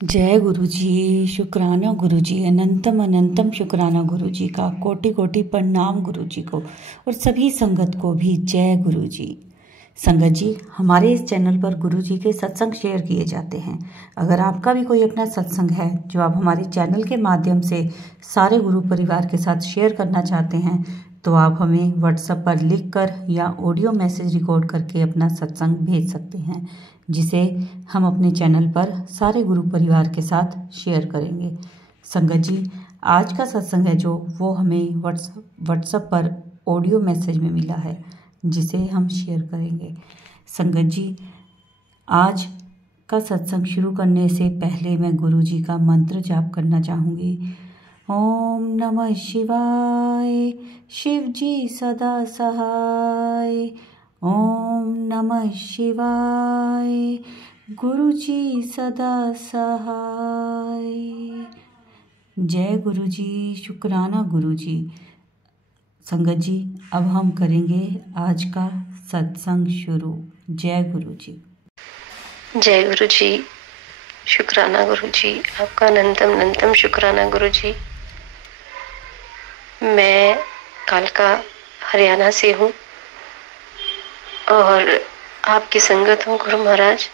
जय गुरु जी। शुक्राना गुरु जी, अनंतम अनंतम शुक्राना गुरु जी का। कोटि कोटि प्रणाम गुरु जी को और सभी संगत को भी जय गुरु जी। संगत जी, हमारे इस चैनल पर गुरु जी के सत्संग शेयर किए जाते हैं। अगर आपका भी कोई अपना सत्संग है जो आप हमारे चैनल के माध्यम से सारे गुरु परिवार के साथ शेयर करना चाहते हैं तो आप हमें व्हाट्सएप पर लिखकर या ऑडियो मैसेज रिकॉर्ड करके अपना सत्संग भेज सकते हैं, जिसे हम अपने चैनल पर सारे गुरु परिवार के साथ शेयर करेंगे। संगत जी, आज का सत्संग है जो वो हमें व्हाट्सएप पर ऑडियो मैसेज में मिला है, जिसे हम शेयर करेंगे। संगत जी, आज का सत्संग शुरू करने से पहले मैं गुरु जी का मंत्र जाप करना चाहूँगी। ओम नमः शिवाय, शिव जी सदा सहाय। ओम नमः शिवाय, गुरु जी सदा सहाय। जय गुरु जी, शुक्राना गुरु जी। संगत जी, अब हम करेंगे आज का सत्संग शुरू। जय गुरु जी। जय गुरु जी, शुक्राना गुरु जी, आपका अनंतम अनंतम शुक्राना गुरु जी। मैं कालका हरियाणा से हूँ और आपकी संगत हूँ गुरु महाराज।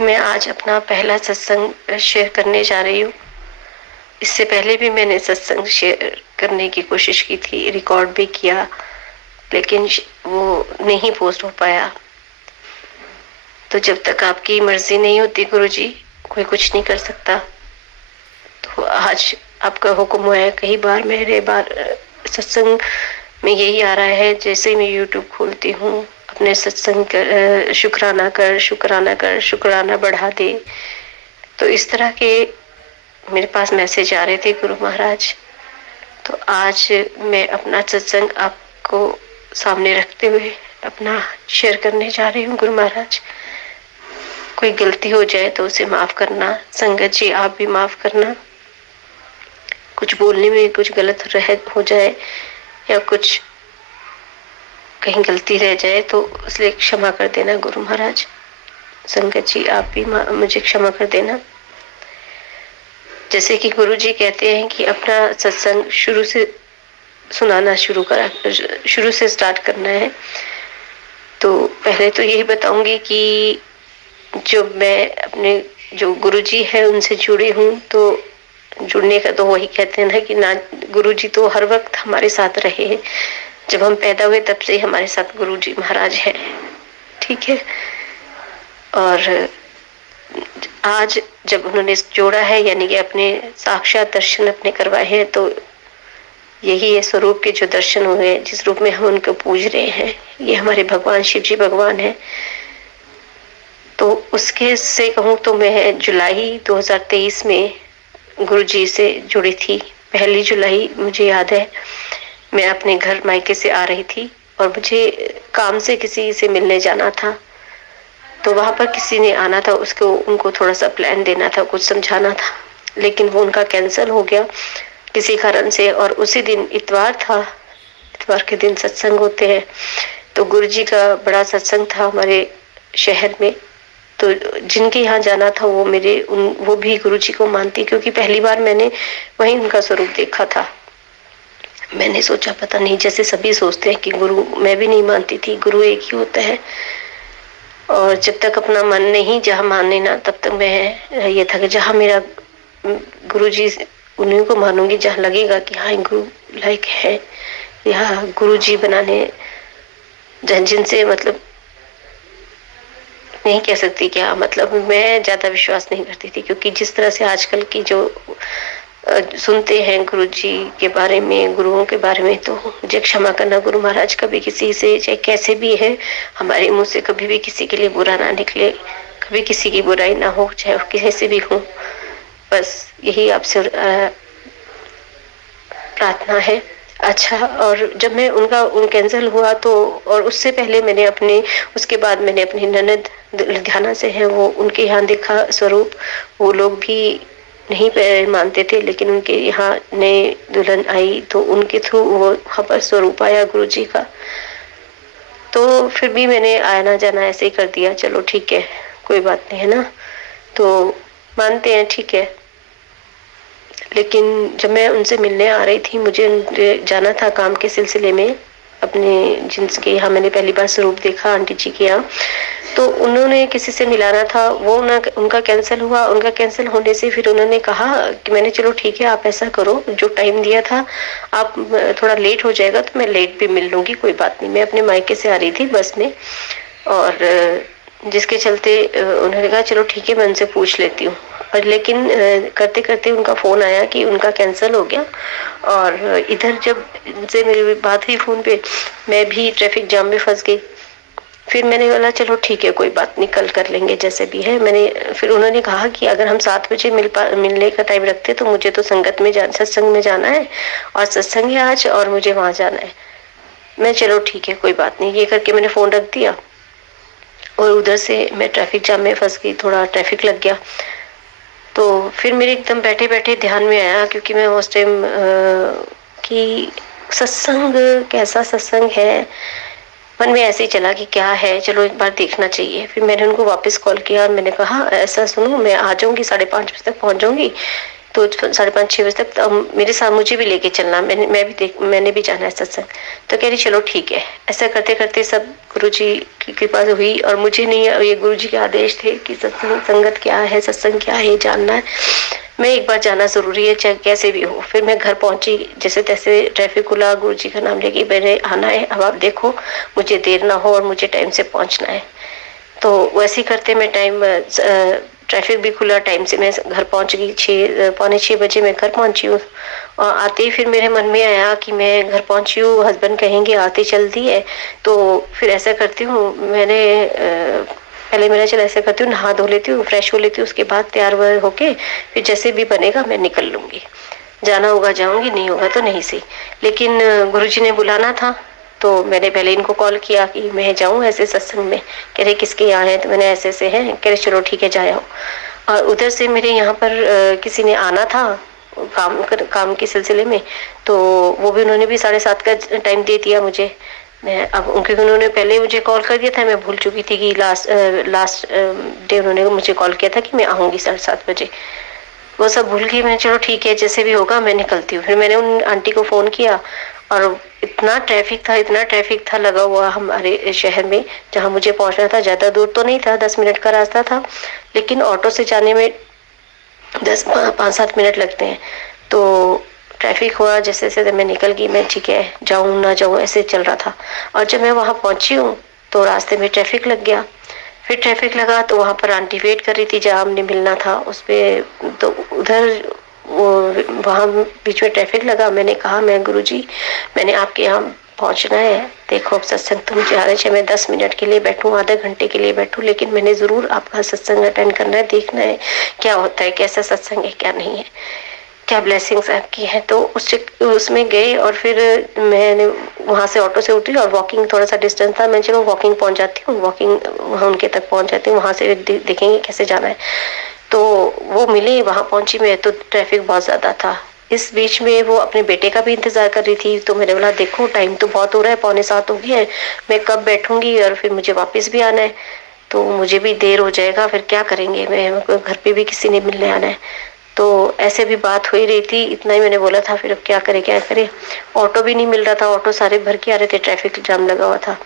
मैं आज अपना पहला सत्संग शेयर करने जा रही हूँ। इससे पहले भी मैंने सत्संग शेयर करने की कोशिश की थी, रिकॉर्ड भी किया, लेकिन वो नहीं पोस्ट हो पाया। तो जब तक आपकी मर्जी नहीं होती गुरु जी, कोई कुछ नहीं कर सकता। तो आज आपका हुक्म है। कई बार मेरे सत्संग में यही आ रहा है, जैसे ही मैं यूट्यूब खोलती हूँ, अपने सत्संग कर शुक्राना कर, शुक्राना कर, शुक्राना बढ़ा दे। तो इस तरह के मेरे पास मैसेज आ रहे थे गुरु महाराज। तो आज मैं अपना सत्संग आपको सामने रखते हुए अपना शेयर करने जा रही हूँ गुरु महाराज। कोई गलती हो जाए तो उसे माफ करना। संगत जी, आप भी माफ करना। कुछ बोलने में कुछ गलत हो जाए या कुछ कहीं गलती रह जाए तो इसलिए क्षमा कर देना गुरु महाराज। संगत जी, आप भी मुझे क्षमा कर देना। जैसे कि गुरु जी कहते हैं कि अपना सत्संग शुरू से सुनाना शुरू से स्टार्ट करना है। तो पहले तो यही बताऊंगी कि जो गुरु जी है उनसे जुड़ी हूँ, तो जुड़ने का तो वही कहते हैं ना कि ना, गुरु जी तो हर वक्त हमारे साथ रहे हैं। जब हम पैदा हुए तब से हमारे साथ गुरु जी महाराज है। ठीक है। और आज जब उन्होंने जोड़ा है, यानी कि अपने साक्षात दर्शन अपने करवाए हैं, तो यही है स्वरूप के जो दर्शन हुए, जिस रूप में हम उनको पूज रहे हैं, ये हमारे भगवान शिव जी भगवान है। तो उसके से कहूँ तो मैं जुलाई 2023 में गुरु जी से जुड़ी थी। 1 जुलाई मुझे याद है, मैं अपने घर मायके से आ रही थी और मुझे काम से किसी से मिलने जाना था। तो वहां पर किसी ने आना था, उनको थोड़ा सा प्लान देना था, कुछ समझाना था, लेकिन वो उनका कैंसिल हो गया किसी कारण से। और उसी दिन इतवार था, इतवार के दिन सत्संग होते हैं। तो गुरु जी का बड़ा सत्संग था हमारे शहर में। तो जिनके यहाँ जाना था वो भी गुरु जी को मानती, क्योंकि पहली बार मैंने वहीं उनका स्वरूप देखा था। मैंने सोचा पता नहीं, जैसे सभी सोचते हैं कि गुरु, मैं भी नहीं मानती थी, गुरु एक ही होता है। और जब तक अपना मन नहीं जहाँ माने ना, तब तक मैं ये था कि जहाँ मेरा गुरु जी, उन्हीं को मानूंगी जहाँ लगेगा कि हाँ गुरु लायक है, या गुरु जी बनाने जिनसे मतलब नहीं कह सकती क्या, मतलब मैं ज्यादा विश्वास नहीं करती थी। क्योंकि जिस तरह से आजकल की जो सुनते हैं गुरु जी के बारे में, गुरुओं के बारे में, तो मुझे क्षमा करना गुरु महाराज, कभी किसी से चाहे कैसे भी है, हमारे मुंह से कभी भी किसी के लिए बुरा ना निकले, कभी किसी की बुराई ना हो, चाहे किसी से भी हो। बस यही आपसे प्रार्थना है। अच्छा, और जब मैं उन कैंसिल हुआ तो, और उससे पहले उसके बाद मैंने अपनी ननद लुधियाना से है, वो उनके यहाँ देखा स्वरूप। वो लोग भी नहीं मानते थे, लेकिन उनके यहाँ नए दुल्हन आई तो उनके थ्रू वो वहाँ पर स्वरूप आया गुरु जी का। तो फिर भी मैंने आना जाना ऐसे ही कर दिया, चलो ठीक है, कोई बात नहीं है ना। तो मानते हैं, ठीक है। लेकिन जब मैं उनसे मिलने आ रही थी, मुझे जाना था काम के सिलसिले में अपने जिनके यहाँ मैंने पहली बार स्वरूप देखा, आंटी जी के यहाँ। तो उन्होंने किसी से मिलाना था, वो उनका कैंसिल हुआ। उनका कैंसिल होने से फिर उन्होंने कहा कि मैंने चलो ठीक है, आप ऐसा करो, जो टाइम दिया था आप थोड़ा लेट हो जाएगा तो मैं लेट भी मिल लूंगी, कोई बात नहीं। मैं अपने मायके से आ रही थी बस में, और जिसके चलते उन्होंने कहा चलो ठीक है, मैं उनसे पूछ लेती हूँ। और लेकिन करते करते उनका फोन आया कि उनका कैंसिल हो गया। और इधर जब इनसे मेरी बात हुई फोन पे, मैं भी ट्रैफिक जाम में फंस गई। फिर मैंने बोला चलो ठीक है, कोई बात नहीं, कल कर लेंगे जैसे भी है। फिर उन्होंने कहा कि अगर हम 7 बजे मिलने का टाइम रखते तो मुझे तो संगत में सत्संग में जाना है, और सत्संग है आज, और मुझे वहां जाना है। मैं चलो ठीक है, कोई बात नहीं, ये करके मैंने फोन रख दिया। और उधर से मैं ट्रैफिक जाम में फंस गई, थोड़ा ट्रैफिक लग गया। तो फिर मेरे एकदम बैठे बैठे ध्यान में आया, क्योंकि मैं उस टाइम कि सत्संग कैसा सत्संग है, मन में ऐसे ही चला कि क्या है, चलो एक बार देखना चाहिए। फिर मैंने उनको वापस कॉल किया और मैंने कहा ऐसा सुनो, मैं आ जाऊंगी, 5:30 बजे तक पहुंच जाऊंगी, तो 5:30-6 बजे तक तो मेरे साथ मुझे भी लेके चलना, मैंने भी जाना है सत्संग। तो कह रही चलो ठीक है। ऐसा करते करते सब गुरु जी की कृपा से हुई, और मुझे नहीं, ये गुरु जी के आदेश थे कि सत्संग संगत क्या है, सत्संग क्या है, जानना है, मैं एक बार जाना जरूरी है, चाहे कैसे भी हो। फिर मैं घर पहुंची, जैसे तैसे ट्रैफिक खुला, गुरु जी का नाम लेके मैंने आना है, अब आप देखो मुझे देर ना हो और मुझे टाइम से पहुंचना है। तो वैसे ही करते मैं ट्रैफिक भी खुला, टाइम से मैं घर पहुंच गई। 5:45 बजे मैं घर पहुंची हूँ। और आते ही फिर मेरे मन में आया कि मैं घर पहुंची हूँ, हस्बैंड कहेंगे आते जल्दी है, तो फिर ऐसा करती हूँ, पहले मैंने चला ऐसा करती हूँ, नहा धो लेती हूँ, फ्रेश हो लेती हूँ, उसके बाद तैयार होके फिर जैसे भी बनेगा मैं निकल लूंगी, जाना होगा जाऊंगी, नहीं होगा तो नहीं सही। लेकिन गुरुजी ने बुलाना था, तो मैंने पहले इनको कॉल किया कि मैं जाऊं ऐसे सत्संग में। कह रहे किसके यहाँ है, तो मैंने ऐसे ऐसे है। कह रहे चलो ठीक है जाओ। और उधर से मेरे यहाँ पर किसी ने आना था काम के सिलसिले में, तो वो भी उन्होंने भी 7:30 का टाइम दे दिया मुझे। मैं अब उनके उन्होंने पहले मुझे कॉल कर दिया था, मैं भूल चुकी थी कि लास्ट डे उन्होंने मुझे कॉल किया था कि मैं आऊंगी 7:30 बजे। वो सब भूल गई मैं, चलो ठीक है जैसे भी होगा मैं निकलती हूँ। फिर मैंने उन आंटी को फोन किया, और इतना ट्रैफिक था लगा हुआ हमारे शहर में, जहाँ मुझे पहुंचना था। ज्यादा दूर तो नहीं था, 10 मिनट का रास्ता था, लेकिन ऑटो से जाने में 5-7 मिनट लगते हैं। तो ट्रैफिक हुआ, जैसे जैसे मैं निकल गई, मैं ठीक है जाऊं ना जाऊं ऐसे चल रहा था। और जब मैं वहां पहुंची हूँ तो रास्ते में ट्रैफिक लग गया। फिर ट्रैफिक लगा तो वहां पर आंटी वेट कर रही थी जहाँ हमने मिलना था उस पे। तो उधर वो वहां बीच में ट्रैफिक लगा। मैंने कहा मैं गुरुजी, मैंने आपके यहाँ पहुंचना है, देखो अब सत्संग तो मुझे आ रहा है, चाहे मैं 10 मिनट के लिए बैठूं, आधे घंटे के लिए बैठूं, लेकिन मैंने जरूर आपका सत्संग अटेंड करना है, देखना है क्या होता है, कैसा सत्संग है क्या नहीं है, क्या ब्लेसिंग्स आपकी है। तो उसमें गए, और फिर मैंने वहां से ऑटो से उतरी, और वॉकिंग थोड़ा सा डिस्टेंस था, मैं चलो वॉकिंग पहुंच जाती हूँ, वॉकिंग वहां उनके तक पहुंच जाती हूँ, वहां से देखेंगे कैसे जाना है। तो वो मिली, वहां पहुंची मैं, तो ट्रैफिक बहुत ज्यादा था। इस बीच में वो अपने बेटे का भी इंतजार कर रही थी, तो मैंने बोला देखो टाइम तो बहुत हो रहा है, 6:45 हो गया है, मैं कब बैठूंगी, और फिर मुझे वापस भी आना है, तो मुझे भी देर हो जाएगा, फिर क्या करेंगे, मैं घर पे भी किसी ने मिलने आना है। तो ऐसे भी बात हो ही रही थी, इतना ही मैंने बोला था, फिर अब क्या करे क्या करे। ऑटो भी नहीं मिल रहा था, ऑटो सारे भर के आ रहे थे, ट्रैफिक जाम लगा हुआ था।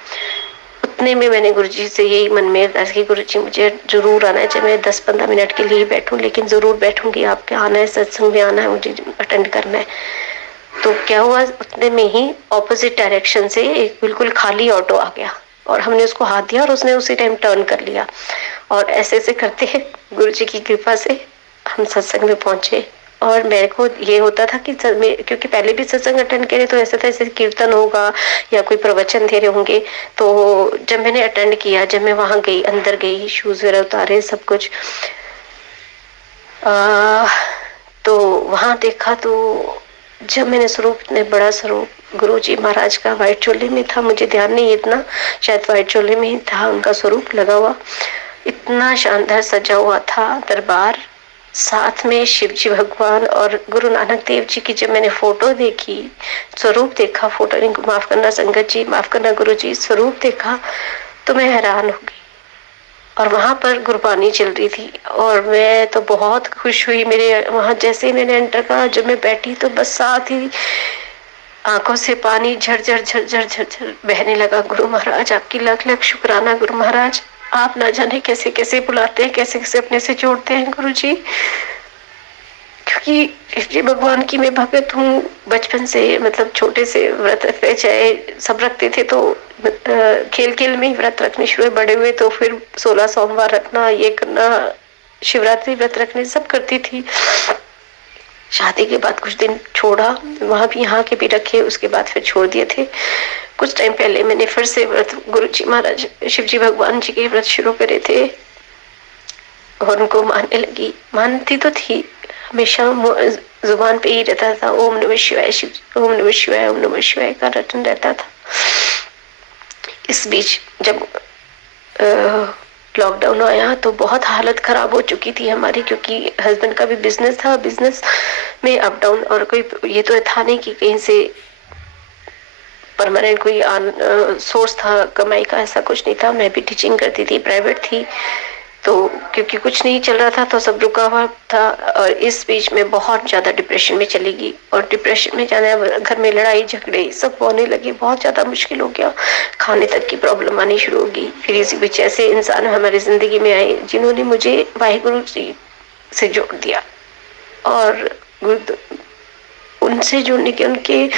उतने में मैंने गुरुजी से यही मन में अरदास की, गुरुजी मुझे जरूर आना है, चाहे मैं 10-15 मिनट के लिए बैठूं, लेकिन जरूर बैठूंगी, आपके आना है, सत्संग में आना है, मुझे अटेंड करना है। तो क्या हुआ, उतने में ही ऑपोजिट डायरेक्शन से एक बिल्कुल खाली ऑटो आ गया, और हमने उसको हाथ दिया और उसने उसी टाइम टर्न कर लिया। और ऐसे ऐसे करते गुरुजी की कृपा से हम सत्संग में पहुंचे। और मेरे को ये होता था कि क्योंकि पहले भी सत्संग अटेंड करे, तो ऐसा था जैसे कीर्तन होगा या कोई प्रवचन दे रहे होंगे। तो जब मैंने अटेंड किया, जब मैं वहां गई, अंदर गई, शूज वगैरह उतारे, सब कुछ तो वहां देखा, तो जब मैंने स्वरूप, इतने बड़ा स्वरूप गुरुजी महाराज का व्हाइट चोले में था, मुझे ध्यान नहीं इतना, शायद व्हाइट चोले में ही था उनका स्वरूप लगा हुआ। इतना शानदार सजा हुआ था दरबार, साथ में शिव जी भगवान और गुरु नानक देव जी की जब मैंने फोटो देखी, स्वरूप देखा, फोटो नहीं, माफ करना संगत जी, माफ करना गुरु जी, स्वरूप देखा, तो मैं हैरान हो गई। और वहां पर गुरबानी चल रही थी और मैं तो बहुत खुश हुई। मेरे वहां जैसे ही मैंने एंटर करा, जब मैं बैठी तो बस साथ ही आंखों से पानी झरझर झरझर झरझर बहने लगा। गुरु महाराज आपकी लाख लाख शुक्राना। गुरु महाराज आप ना जाने कैसे कैसे बुलाते हैं, कैसे कैसे अपने से जोड़ते हैं गुरु जी, क्योंकि श्री भगवान की मैं भगत हूँ बचपन से। मतलब छोटे से व्रत रखते, चाहे सब रखते थे तो खेल खेल में ही व्रत रखने शुरू हुए। बड़े हुए तो फिर 16 सोमवार रखना, ये करना, शिवरात्रि व्रत रखने सब करती थी। शादी के बाद कुछ दिन छोड़ा, वहां भी यहाँ के भी रखे, उसके बाद फिर छोड़ दिए थे। कुछ टाइम पहले मैंने फिर से व्रत गुरु जी महाराज शिव जी भगवान जी के व्रत शुरू करे थे और उनको मानने लगी। मानती तो थी, हमेशा जुबान पे ही रहता था ओम नमः शिवाय, शिव ओम नमः शिवाय, ओम नमः शिवाय का रटन रहता था। इस बीच जब लॉकडाउन आया तो बहुत हालत खराब हो चुकी थी हमारी, क्योंकि हस्बैंड का भी बिजनेस था, बिजनेस में अप डाउन, और कोई ये तो था नहीं कि कहीं से परमानेंट कोई सोर्स था कमाई का, ऐसा कुछ नहीं था। मैं भी टीचिंग करती थी, प्राइवेट थी, तो क्योंकि कुछ नहीं चल रहा था तो सब रुका हुआ था। और इस बीच में बहुत ज्यादा डिप्रेशन में चली गई, और डिप्रेशन में जाने, घर में लड़ाई झगड़े सब होने लगे, बहुत ज्यादा मुश्किल हो गया, खाने तक की प्रॉब्लम आनी शुरू हो गई। फिर इसी बीच ऐसे इंसान हमारी जिंदगी में आए जिन्होंने मुझे वाहिगुरु जी से जोड़ दिया, और उनसे जुड़ने के उनके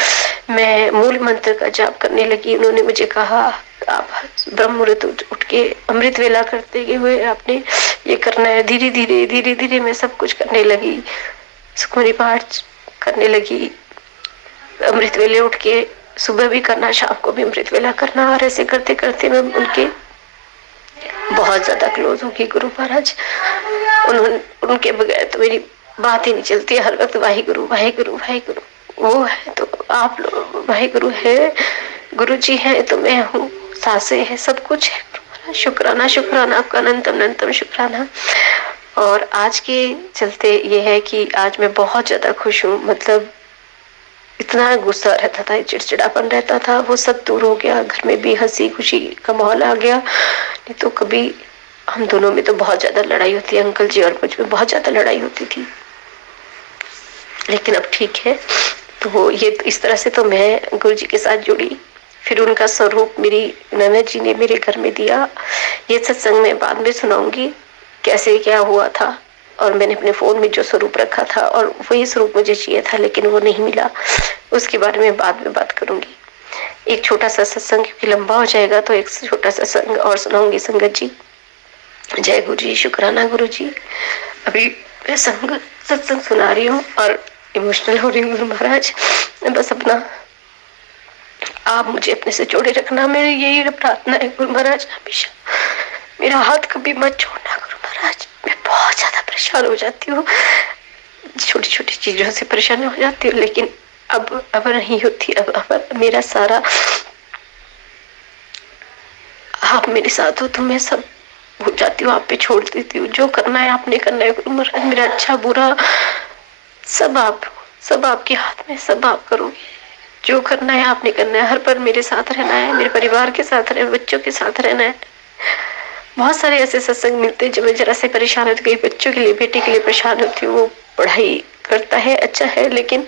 मैं मूल मंत्र का जाप करने लगी। उन्होंने मुझे कहा आप ब्रह्म मुहूर्त उठ के अमृत वेला करते हुए आपने ये करना है। धीरे धीरे मैं सब कुछ करने लगी, सुखमनी पाठ करने लगी, अमृत वेले उठ के सुबह भी करना, शाम को भी अमृत वेला करना, और ऐसे करते करते मैं उनके बहुत ज्यादा क्लोज होगी। गुरु महाराज उनके बगैर तो मेरी बात ही नहीं चलती है, हर वक्त वाहिगुरु वाहिगुरु वाहिगुरु। वो है तो आप लोग, वाहिगुरु है, गुरु जी है तो मैं हूँ, सासे है, सब कुछ है। शुक्राना शुक्राना आपका, अनंतम अनंतम शुक्राना। और आज के चलते ये है कि आज मैं बहुत ज्यादा खुश हूँ। मतलब इतना गुस्सा रहता था, चिड़चिड़ापन रहता था, वो सब दूर हो गया। घर में भी हंसी खुशी का माहौल आ गया। नहीं तो कभी हम दोनों में तो बहुत ज्यादा लड़ाई होती है, अंकल जी और मुझ में बहुत ज्यादा लड़ाई होती थी, लेकिन अब ठीक है। तो ये इस तरह से तो मैं गुरु जी के साथ जुड़ी। फिर उनका स्वरूप मेरी ननद जी ने मेरे घर में दिया। ये सत्संग में बाद में सुनाऊंगी कैसे क्या हुआ था, और मैंने अपने फोन में जो स्वरूप रखा था और वही स्वरूप मुझे चाहिए था, लेकिन वो नहीं मिला, उसके बारे में बाद में बात करूंगी। एक छोटा सा सत्संग, क्योंकि लंबा हो जाएगा, तो एक छोटा सा सत्संग और सुनाऊंगी संगत जी। जय गुरु जी, शुक्राना गुरु जी। अभी मैं सत्संग सुना रही हूँ और इमोशनल हो रही हूँ। गुरु महाराज बस अपना आप मुझे अपने से जोड़े रखना, मेरी यही प्रार्थना है गुरु महाराज। हमेशा मेरा हाथ कभी मत छोड़ना गुरु महाराज। मैं बहुत ज्यादा परेशान हो जाती हूँ, छोटी छोटी चीजों से परेशान हो जाती हूँ, लेकिन अब नहीं होती। अब मेरा सारा आप मेरे साथ हो तो मैं सब भूल जाती हूँ, आप पे छोड़ देती हूँ। जो करना है आपने करना है गुरु महाराज, मेरा अच्छा बुरा सब आपके हाथ में, सब आप करोगे। जो करना है आपने करना है, हर पल मेरे साथ रहना है, मेरे परिवार के साथ रहना, बच्चों के साथ रहना है। बहुत सारे ऐसे सत्संग मिलते हैं जो मैं जरा से परेशान होती हूँ, बच्चों के लिए, बेटे के लिए परेशान होती हूँ। वो पढ़ाई करता है, अच्छा है, लेकिन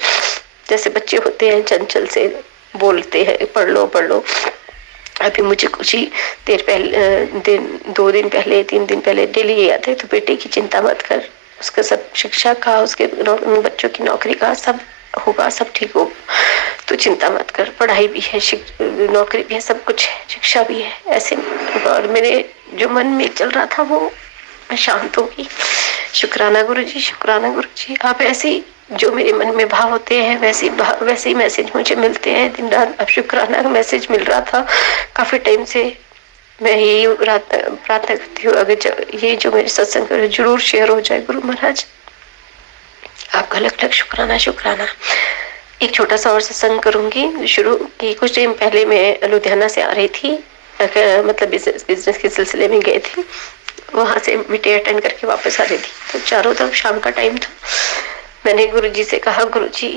जैसे बच्चे होते हैं चंचल से बोलते हैं पढ़ लो। अभी मुझे कुछ ही देर पहले 2 दिन पहले 3 दिन पहले डेली ये आता है, तो बेटे की चिंता मत कर, उसका सब शिक्षा का, उसके बच्चों की नौकरी का सब होगा, सब ठीक होगा, तो चिंता मत कर। पढ़ाई भी है, नौकरी भी है, सब कुछ है, शिक्षा भी है, ऐसे। और मेरे जो मन में चल रहा था वो मैं शांत होगी। शुक्राना गुरु जी, शुक्राना गुरु जी। आप ऐसे जो मेरे मन में भाव होते हैं वैसे ही मैसेज मुझे मिलते हैं दिन रात। अब शुक्राना का मैसेज मिल रहा था काफी टाइम से। मैं यही प्रार्थना करती हूँ, अगर ये जो मेरे सत्संग जरूर शेयर हो जाए गुरु महाराज। आपका लख लख शुक्राना शुक्राना। एक छोटा सा और सत्संग करूंगी शुरू की। कुछ टाइम पहले मैं लुधियाना से आ रही थी, मतलब बिजनेस के सिलसिले में गए थे, वहां से मीटिंग अटेंड करके वापस आ रही थी। तो चारों तरफ शाम का टाइम था। मैंने गुरुजी से कहा, गुरुजी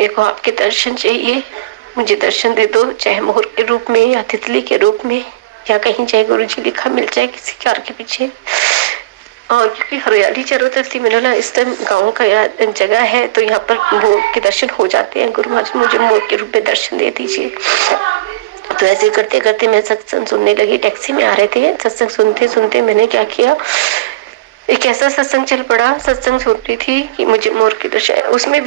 मेरे को आपके दर्शन चाहिए, मुझे दर्शन दे दो, चाहे मोर के रूप में या तितली के रूप में, या कहीं जय गुरु जी लिखा मिल जाए किसी कार के पीछे। और क्योंकि हरियाली चारों तरफ थी, मैंने बोला इस टाइम गाँव का जगह है तो यहाँ पर मोर के दर्शन हो जाते हैं, गुरु महाराज मुझे मोर के रूप में दर्शन दे दीजिए। तो ऐसे करते करते मैं सत्संग सुनने लगी। टैक्सी में आ रहे थे, सत्संग सुनते सुनते मैंने क्या किया, एक ऐसा सत्संग चल पड़ा। सत्संग सुन रही थी कि मुझे मोर के दर्शन, उसमें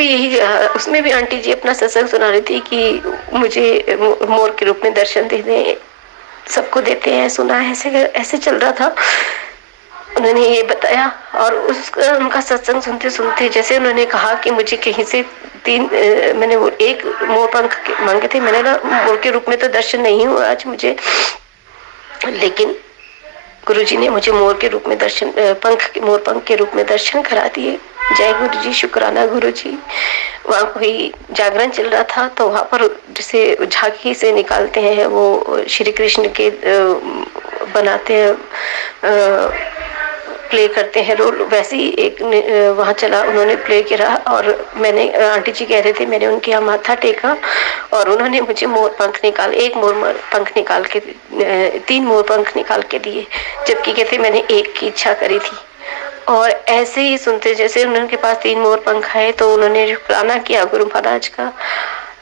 भी आंटी जी अपना सत्संग सुना रही थी कि मुझे मोर के रूप में दर्शन दे दें, सबको देते हैं, सुना है, ऐसे ऐसे चल रहा था। उन्होंने ये बताया और उनका सत्संग सुनते सुनते जैसे उन्होंने कहा कि मुझे कहीं से मैंने वो एक मोर पंख मांगे थे। मैंने कहा मोर के रूप में तो दर्शन नहीं हुआ आज मुझे, लेकिन गुरुजी ने मुझे मोर के रूप में दर्शन, मोर पंख के रूप में दर्शन करा दिए। जय गुरु जी, शुक्राना गुरु जी। वहाँ कोई जागरण चल रहा था तो वहाँ पर जैसे झांकी से निकालते हैं वो श्री कृष्ण के बनाते हैं, प्ले करते हैं रोल, वैसे ही एक वहाँ चला, उन्होंने प्ले किया और मैंने, आंटी जी कह रहे थे, मैंने उनके यहाँ माथा टेका और उन्होंने मुझे मोर पंख निकाल, एक मोर पंख निकाल के 3 मोर पंख निकाल के दिए, जबकि कहते मैंने एक की इच्छा करी थी। और ऐसे ही सुनते जैसे उनके पास 3 मोर पंख आए तो उन्होंने शुक्राना किया गुरु महाराज का।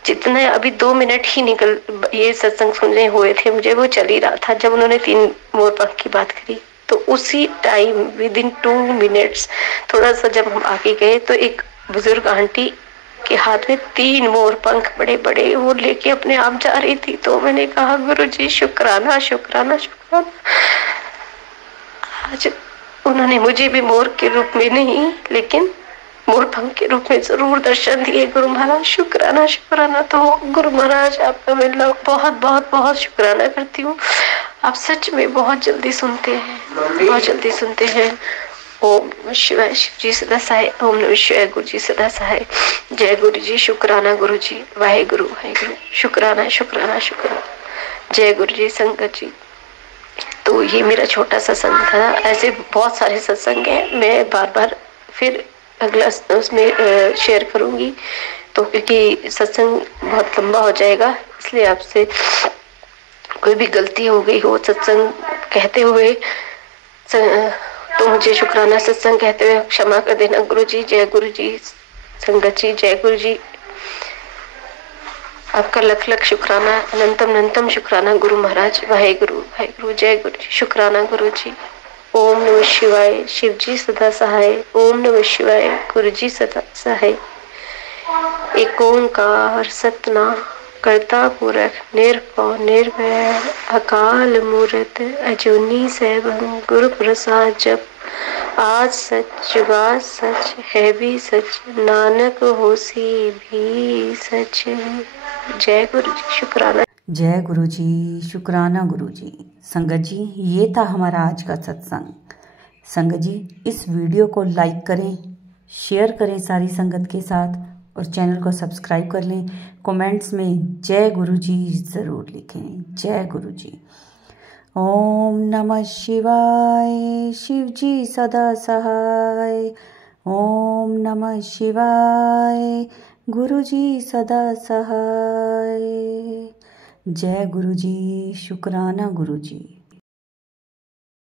जितने अभी 2 मिनट ही निकल ये सत्संग सुनने हुए थे मुझे, वो चल ही रहा था। जब उन्होंने 3 मोर पंख की बात करी तो उसी टाइम विद इन 2 मिनट्स थोड़ा सा जब हम आगे गए तो एक बुजुर्ग आंटी के हाथ में 3 मोर पंख बड़े बड़े वो लेके अपने आप जा रही थी। तो मैंने कहा गुरु जी शुक्राना शुक्राना शुक्राना, आज उन्होंने मुझे भी मोर के रूप में नहीं लेकिन मोर पंख के रूप में जरूर दर्शन दिए। गुरु महाराज शुक्राना शुक्राना। तो गुरु महाराज आपका मैं बहुत बहुत बहुत शुक्राना करती हूँ। आप सच में बहुत जल्दी सुनते हैं, बहुत जल्दी सुनते हैं। ओम नमः शिवाय, शिव जी सदा सहाय। ओम नमः शिवाय, गुरु जी सदा सहाय। जय गुरु जी, शुक्राना गुरु जी, वाहेगुरु वाहेगुरु, शुक्राना शुक्राना शुक्राना। जय गुरु जी, संगत जी। तो ये मेरा छोटा सत्संग था, ऐसे बहुत सारे सत्संग हैं, मैं बार बार फिर अगला उसमें शेयर करूंगी। तो क्योंकि सत्संग बहुत लंबा हो जाएगा, इसलिए आपसे कोई भी गलती हो गई हो सत्संग कहते हुए तो मुझे शुक्राना सत्संग कहते हुए क्षमा कर देना गुरु जी। जय गुरु जी, संगत जी, जय गुरु जी। आपका लख लख शुक्राना, अनंतम अनंतम शुक्राना गुरु महाराज। वाहेगुरु वाहेगुरु, जय गुरु जी, शुक्राना गुरु जी। ओम नमः शिवाय, शिव जी सदा सहाय। ओम नमः शिवाय, गुरु जी सदा सहाय। एक ओंकार सतनाम करता पुरख निरभव निर्भय अकाल मूरत अजूनी सैभं गुरु प्रसाद। जप आज सच जुगाद सच है भी सच, नानक होसी भी सच। जय गुरु जी, शुक्राना। जय गुरु जी, शुक्राना गुरु जी। संगत जी, ये था हमारा आज का सत्संग। संगत जी, इस वीडियो को लाइक करें, शेयर करें सारी संगत के साथ और चैनल को सब्सक्राइब कर लें। कमेंट्स में जय गुरु जी ज़रूर लिखें। जय गुरु जी। ओम नमः शिवाय, शिव जी सदा सहाय। ओम नमः शिवाय, गुरु जी सदा सहाय। जय गुरु जी, शुक्राना गुरु जी।